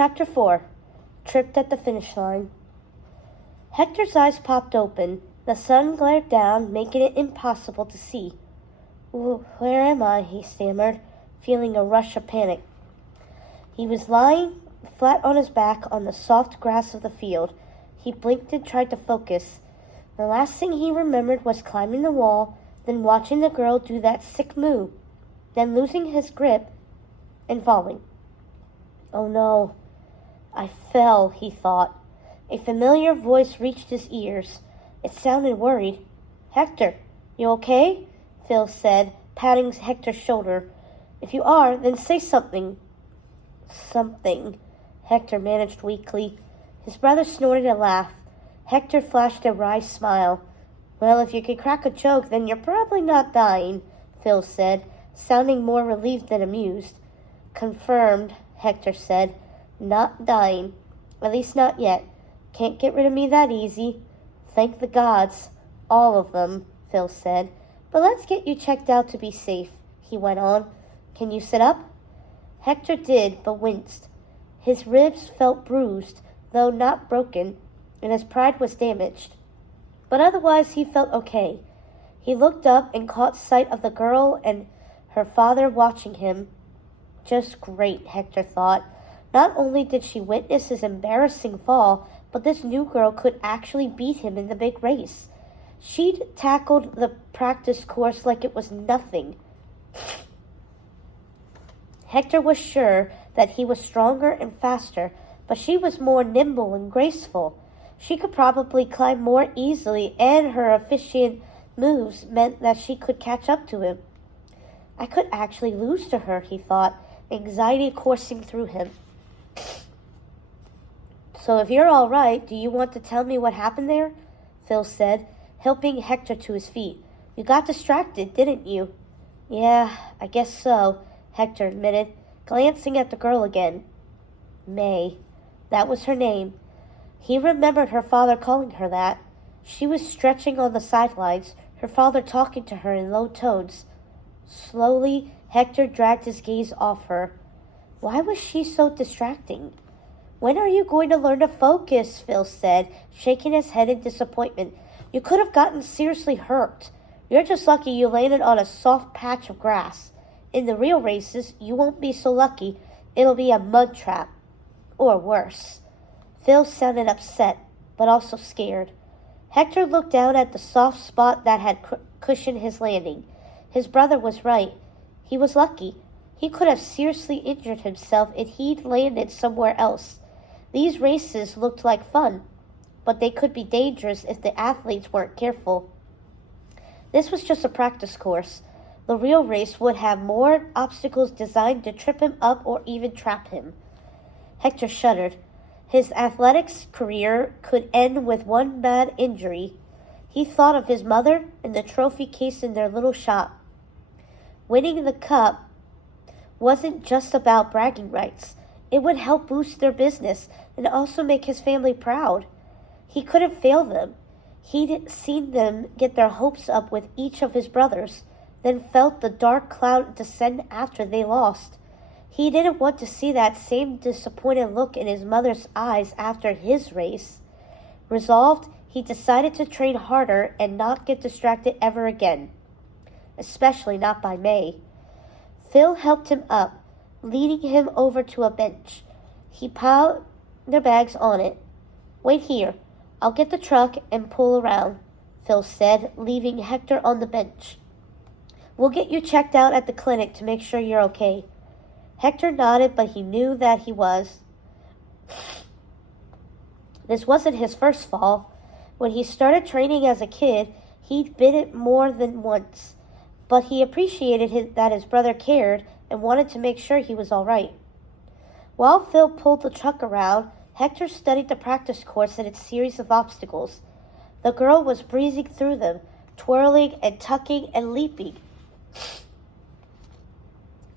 Chapter 4. Tripped at the finish line. Hector's eyes popped open. The sun glared down, making it impossible to see. "Where am I?" he stammered, feeling a rush of panic. He was lying flat on his back on the soft grass of the field. He blinked and tried to focus. The last thing he remembered was climbing the wall, then watching the girl do that sick move, then losing his grip and falling. Oh no. I fell, he thought. A familiar voice reached his ears. It sounded worried. "Hector, you okay?" Phil said, patting Hector's shoulder. "If you are, then say something." "Something," Hector managed weakly. His brother snorted a laugh. Hector flashed a wry smile. "Well, if you could crack a joke, then you're probably not dying," Phil said, sounding more relieved than amused. "Confirmed," Hector said. "Not dying. At least not yet. Can't get rid of me that easy." "Thank the gods. All of them," Phil said. "But let's get you checked out to be safe," he went on. "Can you sit up?" Hector did, but winced. His ribs felt bruised, though not broken, and his pride was damaged. But otherwise he felt okay. He looked up and caught sight of the girl and her father watching him. Just great, Hector thought. Not only did she witness his embarrassing fall, but this new girl could actually beat him in the big race. She'd tackled the practice course like it was nothing. Hector was sure that he was stronger and faster, but she was more nimble and graceful. She could probably climb more easily, and her efficient moves meant that she could catch up to him. I could actually lose to her, he thought, anxiety coursing through him. "So if you're all right, do you want to tell me what happened there?" Phil said, helping Hector to his feet. "You got distracted, didn't you?" "Yeah, I guess so," Hector admitted, glancing at the girl again. May. That was her name. He remembered her father calling her that. She was stretching on the sidelines, her father talking to her in low tones. Slowly, Hector dragged his gaze off her. Why was she so distracting? "When are you going to learn to focus?" Phil said, shaking his head in disappointment. "You could have gotten seriously hurt. You're just lucky you landed on a soft patch of grass. In the real races, you won't be so lucky. It'll be a mud trap. Or worse." Phil sounded upset, but also scared. Hector looked down at the soft spot that had cushioned his landing. His brother was right. He was lucky. He could have seriously injured himself if he'd landed somewhere else. These races looked like fun, but they could be dangerous if the athletes weren't careful. This was just a practice course. The real race would have more obstacles designed to trip him up or even trap him. Hector shuddered. His athletics career could end with one bad injury. He thought of his mother and the trophy case in their little shop. Winning the cup wasn't just about bragging rights. It would help boost their business and also make his family proud. He couldn't fail them. He'd seen them get their hopes up with each of his brothers, then felt the dark cloud descend after they lost. He didn't want to see that same disappointed look in his mother's eyes after his race. Resolved, he decided to train harder and not get distracted ever again, especially not by May. Phil helped him up, leading him over to a bench. He piled their bags on it. "Wait here. I'll get the truck and pull around," Phil said, leaving Hector on the bench. "We'll get you checked out at the clinic to make sure you're okay." Hector nodded, but he knew that he was. This wasn't his first fall. When he started training as a kid, he'd been it more than once, but he appreciated that his brother cared and wanted to make sure he was all right. While Phil pulled the truck around, Hector studied the practice course and its series of obstacles. The girl was breezing through them, twirling and tucking and leaping.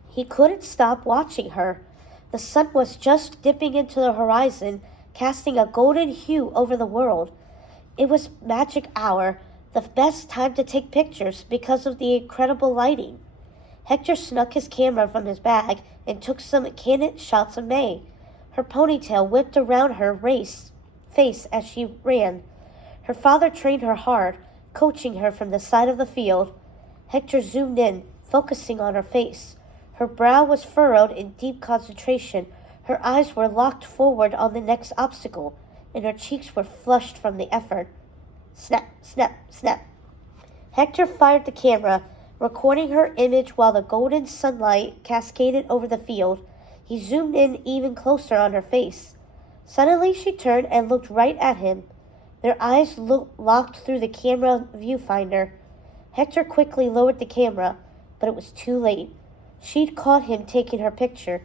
He couldn't stop watching her. The sun was just dipping into the horizon, casting a golden hue over the world. It was magic hour, the best time to take pictures because of the incredible lighting. Hector snuck his camera from his bag and took some candid shots of May. Her ponytail whipped around her face as she ran. Her father trained her hard, coaching her from the side of the field. Hector zoomed in, focusing on her face. Her brow was furrowed in deep concentration. Her eyes were locked forward on the next obstacle, and her cheeks were flushed from the effort. Snap, snap, snap. Hector fired the camera, recording her image while the golden sunlight cascaded over the field. He zoomed in even closer on her face. Suddenly she turned and looked right at him. Their eyes locked through the camera viewfinder. Hector quickly lowered the camera, but it was too late. She'd caught him taking her picture.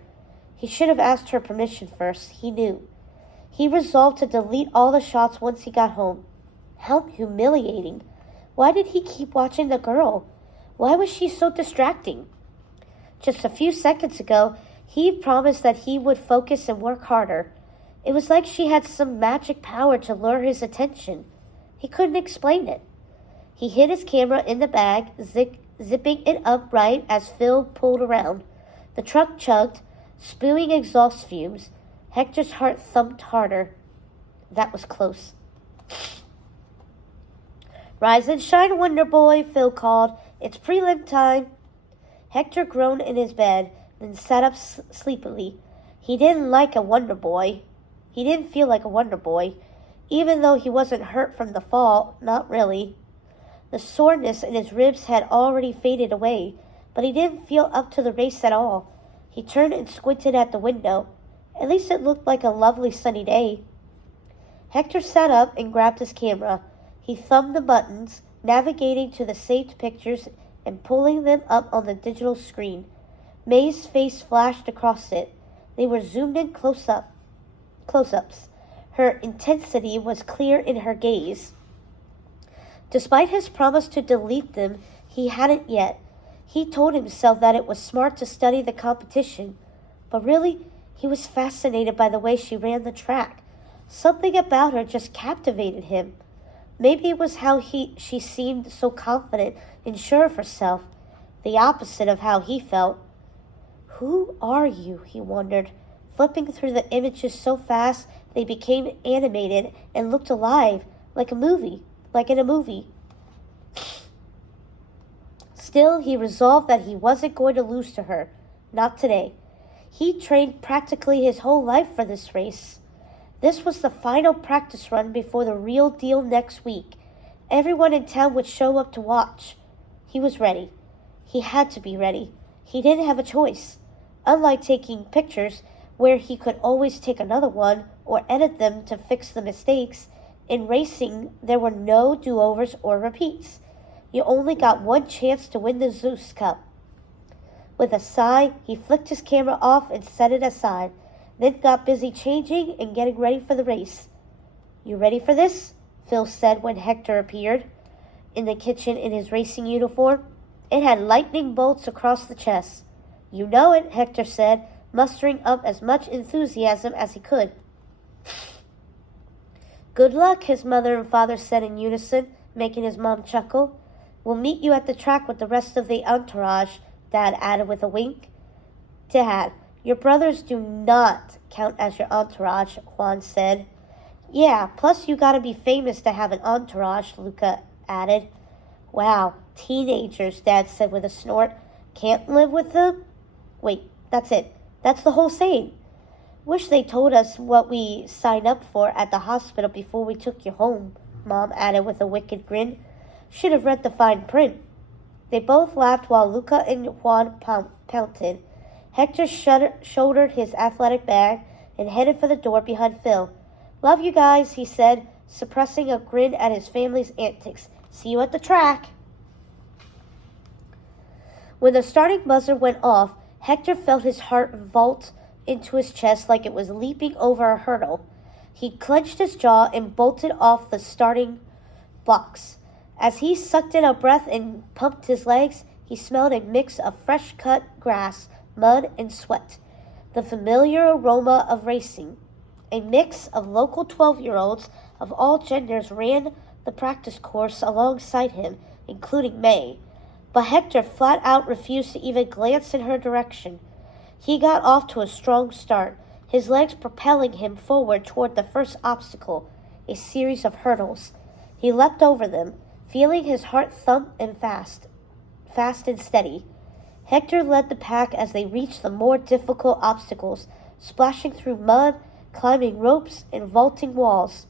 He should have asked her permission first, he knew. He resolved to delete all the shots once he got home. How humiliating. Why did he keep watching the girl? Why was she so distracting? Just a few seconds ago, he promised that he would focus and work harder. It was like she had some magic power to lure his attention. He couldn't explain it. He hid his camera in the bag, zipping it up right as Phil pulled around. The truck chugged, spewing exhaust fumes. Hector's heart thumped harder. That was close. Rise and shine, Wonder Boy, Phil called. It's prelim time. Hector groaned in his bed, then sat up sleepily. He didn't like a Wonder Boy. He didn't feel like a Wonder Boy, even though he wasn't hurt from the fall, not really. The soreness in his ribs had already faded away, but he didn't feel up to the race at all. He turned and squinted at the window. At least it looked like a lovely sunny day. Hector sat up and grabbed his camera. He thumbed the buttons, navigating to the saved pictures and pulling them up on the digital screen. May's face flashed across it. They were zoomed in close-ups. Her intensity was clear in her gaze. Despite his promise to delete them, he hadn't yet. He told himself that it was smart to study the competition, but really, he was fascinated by the way she ran the track. Something about her just captivated him. Maybe it was how she seemed so confident and sure of herself, the opposite of how he felt. Who are you? He wondered, flipping through the images so fast they became animated and looked alive, like in a movie. Still, he resolved that he wasn't going to lose to her. Not today. He trained practically his whole life for this race. This was the final practice run before the real deal next week. Everyone in town would show up to watch. He was ready. He had to be ready. He didn't have a choice. Unlike taking pictures, where he could always take another one or edit them to fix the mistakes, in racing there were no do-overs or repeats. You only got one chance to win the Zeus Cup. With a sigh, he flicked his camera off and set it aside, then got busy changing and getting ready for the race. You ready for this? Phil said when Hector appeared in the kitchen in his racing uniform. It had lightning bolts across the chest. You know it, Hector said, mustering up as much enthusiasm as he could. Good luck, his mother and father said in unison, making his mom chuckle. We'll meet you at the track with the rest of the entourage, Dad added with a wink. Dad, your brothers do not count as your entourage, Juan said. Yeah, plus you gotta be famous to have an entourage, Luca added. Wow, teenagers, Dad said with a snort. Can't live with them? Wait, that's it. That's the whole saying. Wish they told us what we signed up for at the hospital before we took you home, Mom added with a wicked grin. Should have read the fine print. They both laughed while Luca and Juan pouted. Hector shouldered his athletic bag and headed for the door behind Phil. Love you guys, he said, suppressing a grin at his family's antics. See you at the track. When the starting buzzer went off, Hector felt his heart vault into his chest like it was leaping over a hurdle. He clenched his jaw and bolted off the starting blocks. As he sucked in a breath and pumped his legs, he smelled a mix of fresh-cut grass, mud, and sweat. The familiar aroma of racing. A mix of local 12-year-olds of all genders ran the practice course alongside him, including May. But Hector flat out refused to even glance in her direction. He got off to a strong start. his legs propelling him forward toward the first obstacle, a series of hurdles. He leapt over them, feeling his heart thump and fast and steady. Hector led the pack as they reached the more difficult obstacles, splashing through mud, climbing ropes, and vaulting walls.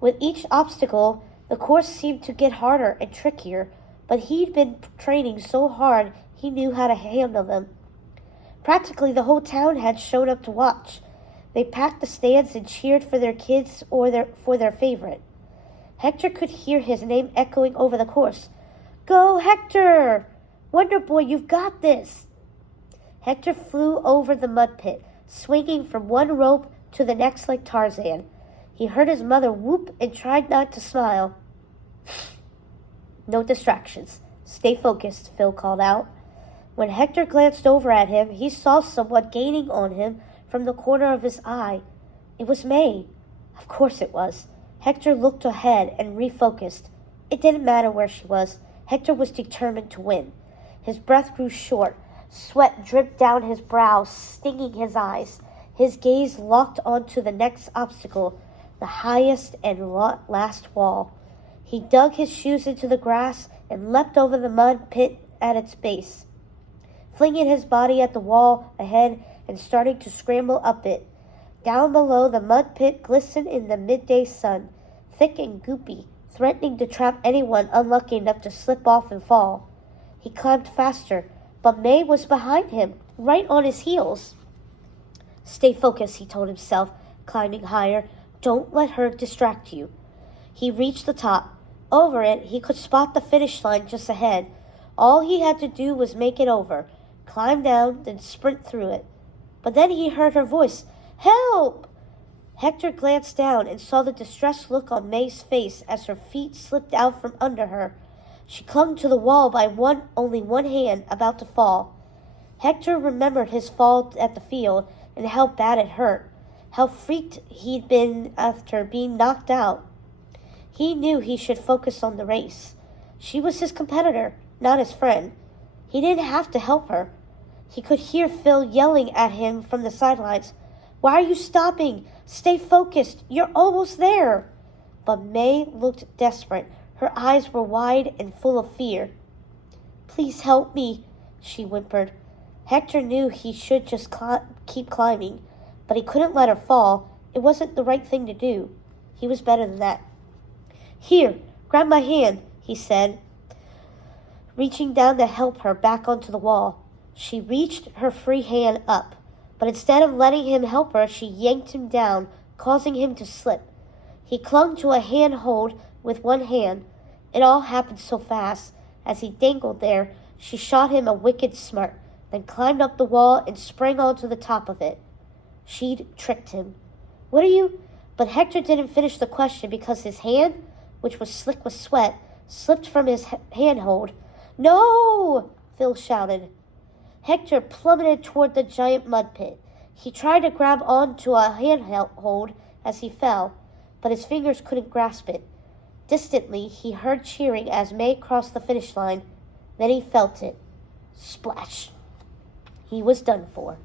With each obstacle, the course seemed to get harder and trickier, but he'd been training so hard he knew how to handle them. Practically the whole town had shown up to watch. They packed the stands and cheered for their kids or for their favorite. Hector could hear his name echoing over the course. "Go, Hector! Wonder Boy, you've got this!" Hector flew over the mud pit, swinging from one rope to the next like Tarzan. He heard his mother whoop and tried not to smile. "No distractions. Stay focused," Phil called out. When Hector glanced over at him, he saw someone gaining on him from the corner of his eye. It was May. Of course it was. Hector looked ahead and refocused. It didn't matter where she was. Hector was determined to win. His breath grew short. Sweat dripped down his brow, stinging his eyes. His gaze locked onto the next obstacle, the highest and last wall. He dug his shoes into the grass and leapt over the mud pit at its base, flinging his body at the wall ahead and starting to scramble up it. Down below, the mud pit glistened in the midday sun, thick and goopy, threatening to trap anyone unlucky enough to slip off and fall. He climbed faster, but May was behind him, right on his heels. "Stay focused," he told himself, climbing higher. "Don't let her distract you." He reached the top. Over it, he could spot the finish line just ahead. All he had to do was make it over, climb down, then sprint through it. But then he heard her voice. "Help!" Hector glanced down and saw the distressed look on May's face as her feet slipped out from under her. She clung to the wall by only one hand, about to fall. Hector remembered his fall at the field and how bad it hurt, how freaked he'd been after being knocked out. He knew he should focus on the race. She was his competitor, not his friend. He didn't have to help her. He could hear Phil yelling at him from the sidelines. "Why are you stopping? Stay focused. You're almost there." But May looked desperate. Her eyes were wide and full of fear. "Please help me," she whimpered. Hector knew he should just keep climbing, but he couldn't let her fall. It wasn't the right thing to do. He was better than that. "Here, grab my hand," he said, reaching down to help her back onto the wall. She reached her free hand up, but instead of letting him help her, she yanked him down, causing him to slip. He clung to a handhold with one hand. It all happened so fast. As he dangled there, she shot him a wicked smirk, then climbed up the wall and sprang onto the top of it. She'd tricked him. "What are you—" But Hector didn't finish the question because his hand, which was slick with sweat, slipped from his handhold. "No!" Phil shouted. Hector plummeted toward the giant mud pit. He tried to grab onto a handhold as he fell, but his fingers couldn't grasp it. Distantly, he heard cheering as May crossed the finish line. Then he felt it. Splash! He was done for.